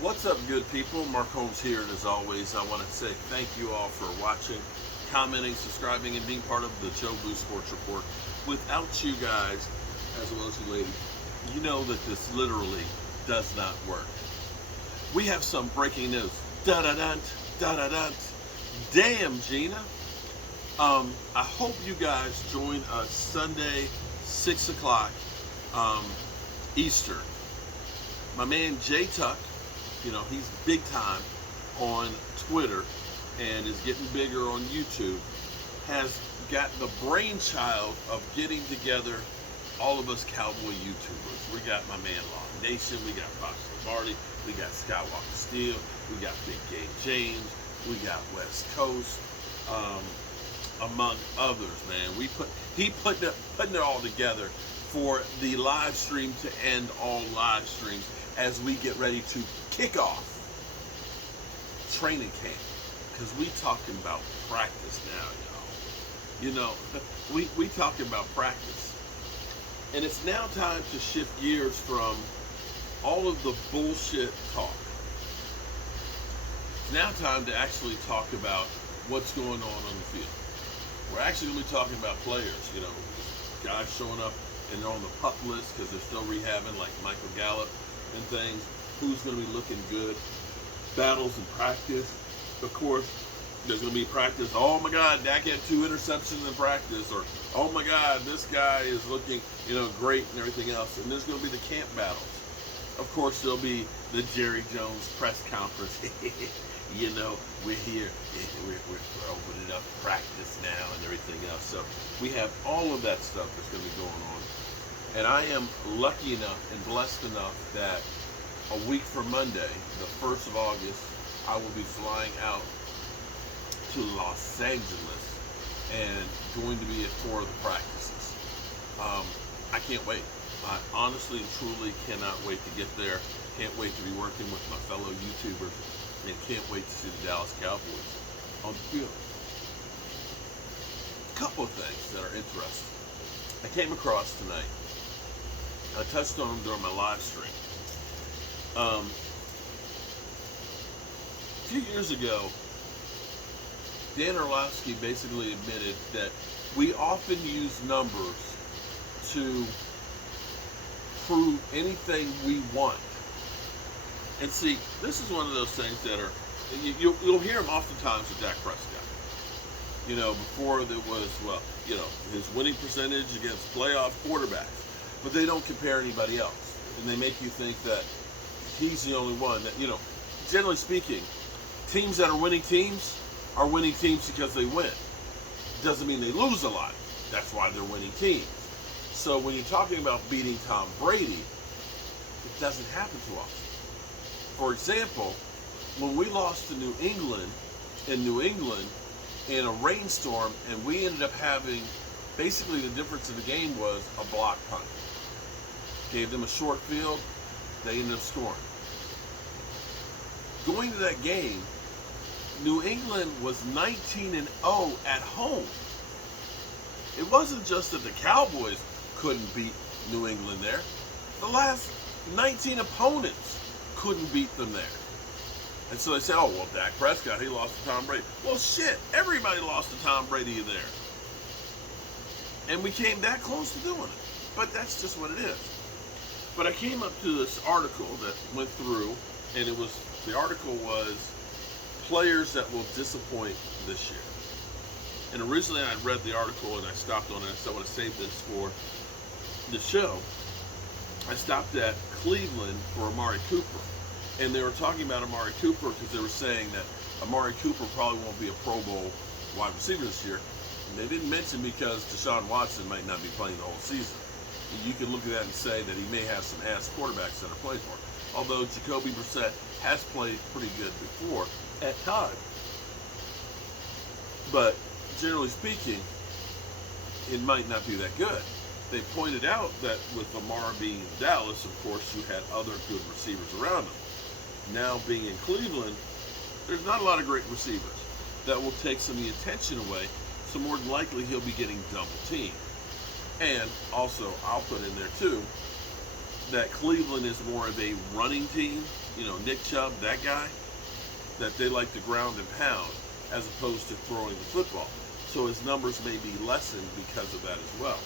What's up, good people? Mark Holmes here, and as always, I want to say thank you all for watching, commenting, subscribing, and being part of the Joe Blue Sports Report. Without you guys, as well as you ladies, you know that this literally does not work. We have some breaking news. Da-da-dun, da-da-dun. Damn, Gina. I hope you guys join us Sunday, 6 o'clock Eastern. My man Jay Tuck, he's big time on Twitter and is getting bigger on YouTube, has got the brainchild of getting together all of us cowboy YouTubers. We got my man Long Nation, we got Fox Lombardi, we got Skywalker Steel, we got Big Game James, we got West Coast, among others, man. He putting it all together for the live stream to end all live streams as we get ready to kick off training camp, because we talking about practice now, y'all. We talking about practice, and it's now time to shift gears from all of the bullshit talk. It's now time to actually talk about what's going on the field. We're actually going to be talking about players, guys showing up and they're on the pup list because they're still rehabbing, like Michael Gallup and things. Who's going to be looking good? Battles in practice. Of course, there's going to be practice. Oh my God, Dak had 2 interceptions in practice. Or, oh my God, this guy is looking, great and everything else. And there's going to be the camp battles. Of course, there'll be the Jerry Jones press conference. We're here. We're opening up practice now and everything else. So we have all of that stuff that's going to be going on. And I am lucky enough and blessed enough that a week from Monday, the 1st of August, I will be flying out to Los Angeles and going to be at 4 of the practices. I can't wait. I honestly and truly cannot wait to get there. Can't wait to be working with my fellow YouTubers, and can't wait to see the Dallas Cowboys on the field. A couple of things that are interesting I came across tonight. I touched on them during my live stream. A few years ago, Dan Orlovsky basically admitted that we often use numbers to prove anything we want. And see, this is one of those things that are, you'll hear them oftentimes with Dak Prescott. Before there was, his winning percentage against playoff quarterbacks. But they don't compare anybody else. And they make you think that he's the only one that, generally speaking, teams that are winning teams because they win. Doesn't mean they lose a lot. That's why they're winning teams. So when you're talking about beating Tom Brady, it doesn't happen too often. For example, when we lost to New England in a rainstorm, and we ended up having, basically the difference in the game was a block punt. Gave them a short field, they ended up scoring. Going to that game, New England was 19-0 at home. It wasn't just that the Cowboys couldn't beat New England there. The last 19 opponents couldn't beat them there. And so they say, oh, well, Dak Prescott, he lost to Tom Brady. Well, shit, everybody lost to Tom Brady there. And we came that close to doing it. But that's just what it is. But I came up to this article that went through, and the article was players that will disappoint this year. And originally I read the article and I stopped on it. I said, I want to save this for the show. I stopped at Cleveland for Amari Cooper. And they were talking about Amari Cooper because they were saying that Amari Cooper probably won't be a Pro Bowl wide receiver this year. And they didn't mention because Deshaun Watson might not be playing the whole season. And you can look at that and say that he may have some ass quarterbacks that are playing for him. Although Jacoby Brissett has played pretty good before at times. But generally speaking, it might not be that good. They pointed out that with Lamar being in Dallas, of course, you had other good receivers around him. Now being in Cleveland, there's not a lot of great receivers. That will take some of the attention away, so more than likely he'll be getting double teamed. And also, I'll put in there too, that Cleveland is more of a running team. Nick Chubb, that guy, that they like to ground and pound as opposed to throwing the football. So his numbers may be lessened because of that as well.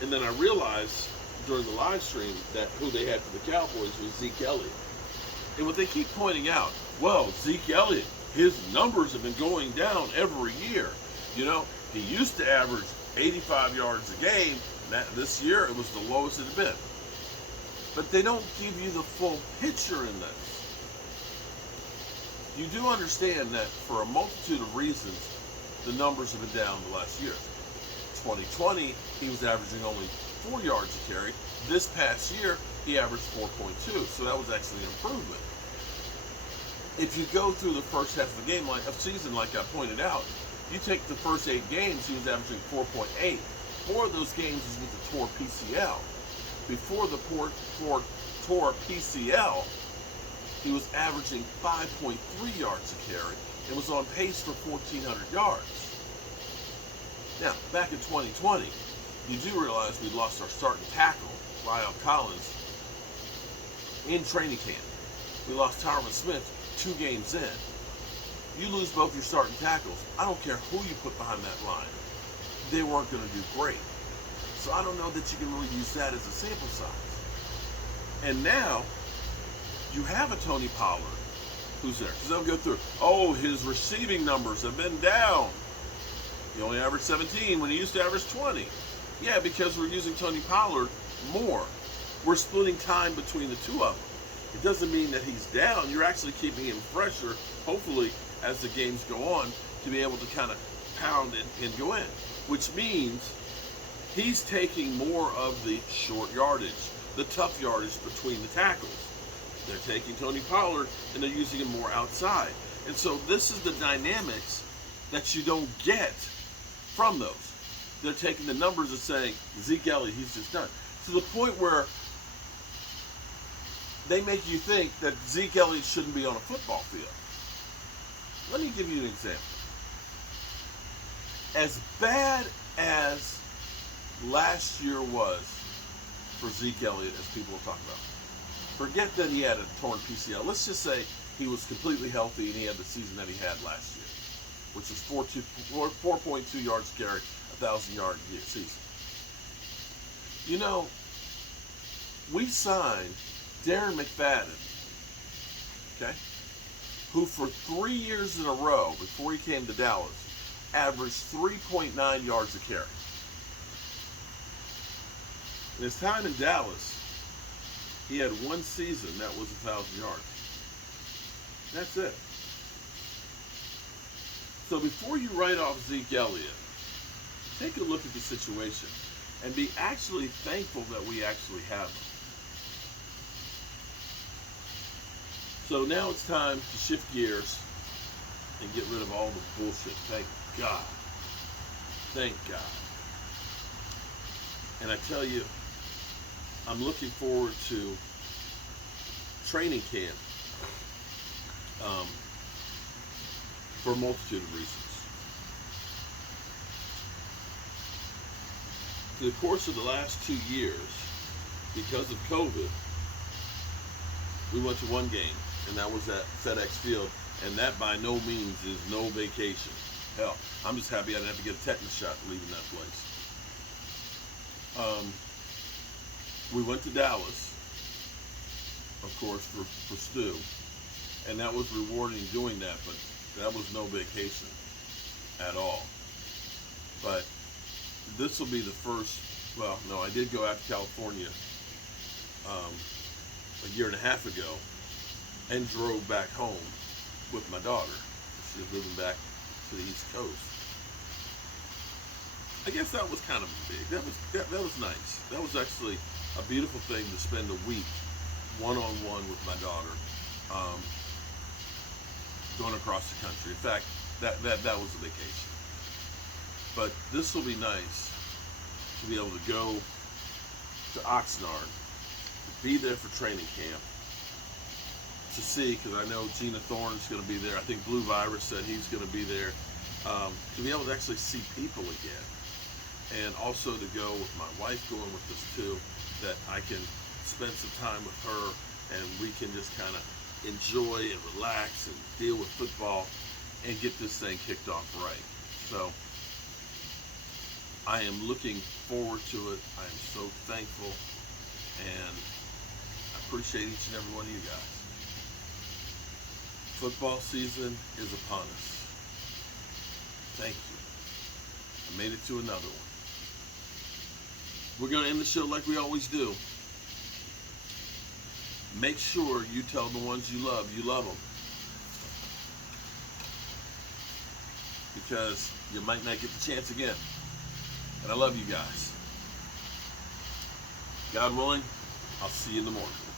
And then I realized during the live stream that who they had for the Cowboys was Zeke Elliott. And what they keep pointing out, well, Zeke Elliott, his numbers have been going down every year. He used to average 85 yards a game. This year, it was the lowest it had been. But they don't give you the full picture in this. You do understand that for a multitude of reasons, the numbers have been down the last year. 2020, he was averaging only 4 yards a carry. This past year, he averaged 4.2, so that was actually an improvement. If you go through the first half of the game, of season, like I pointed out, you take the first 8 games, he was averaging 4.8. 4 of those games was with the torn PCL. Before the torn PCL, he was averaging 5.3 yards a carry and was on pace for 1,400 yards. Now, back in 2020, you do realize we lost our starting tackle, Lyle Collins, in training camp. We lost Tyron Smith 2 games in. You lose both your starting tackles. I don't care who you put behind that line. They weren't going to do great. So I don't know that you can really use that as a sample size. And now, you have a Tony Pollard who's there. Because they'll go through, his receiving numbers have been down. He only averaged 17 when he used to average 20. Yeah, because we're using Tony Pollard more. We're splitting time between the two of them. It doesn't mean that he's down. You're actually keeping him fresher, hopefully, as the games go on, to be able to kind of pound and go in. Which means he's taking more of the short yardage, the tough yardage between the tackles. They're taking Tony Pollard and they're using him more outside. And so this is the dynamics that you don't get from those. They're taking the numbers and saying, Zeke Elliott, he's just done. To the point where they make you think that Zeke Elliott shouldn't be on a football field. Let me give you an example. As bad as last year was for Zeke Elliott, as people are talking about, forget that he had a torn PCL. Let's just say he was completely healthy and he had the season that he had last year, which was 4.2 yards carry, 1,000-yard season. We signed Darren McFadden, okay, who for 3 years in a row, before he came to Dallas, averaged 3.9 yards a carry. In his time in Dallas, he had one season that was 1,000 yards. That's it. So before you write off Zeke Elliott, take a look at the situation and be actually thankful that we actually have him. So now it's time to shift gears and get rid of all the bullshit. Thank God. Thank God. And I tell you, I'm looking forward to training camp for a multitude of reasons. Through the course of the last 2 years, because of COVID, we went to one game, and that was at FedEx Field, and that by no means is no vacation. Hell, I'm just happy I didn't have to get a tetanus shot leaving that place. We went to Dallas, of course, for Stu, and that was rewarding doing that, but that was no vacation at all. But this will be the first, well, no, I did go out to California a year and a half ago and drove back home with my daughter. She was moving back to the East Coast. I guess that was kind of big. That was nice. That was actually a beautiful thing to spend a week one-on-one with my daughter, going across the country. In fact, that was a vacation. But this will be nice to be able to go to Oxnard, to be there for training camp, to see, because I know Gina Thorne's going to be there. I think Blue Virus said he's going to be there. To be able to actually see people again. And also to go with my wife going with us too. that I can spend some time with her and we can just kind of enjoy and relax and deal with football and get this thing kicked off right. So I am looking forward to it. I am so thankful, and I appreciate each and every one of you guys. Football season is upon us. Thank you. I made it to another one. We're going to end the show like we always do. Make sure you tell the ones you love them. Because you might not get the chance again. And I love you guys. God willing, I'll see you in the morning.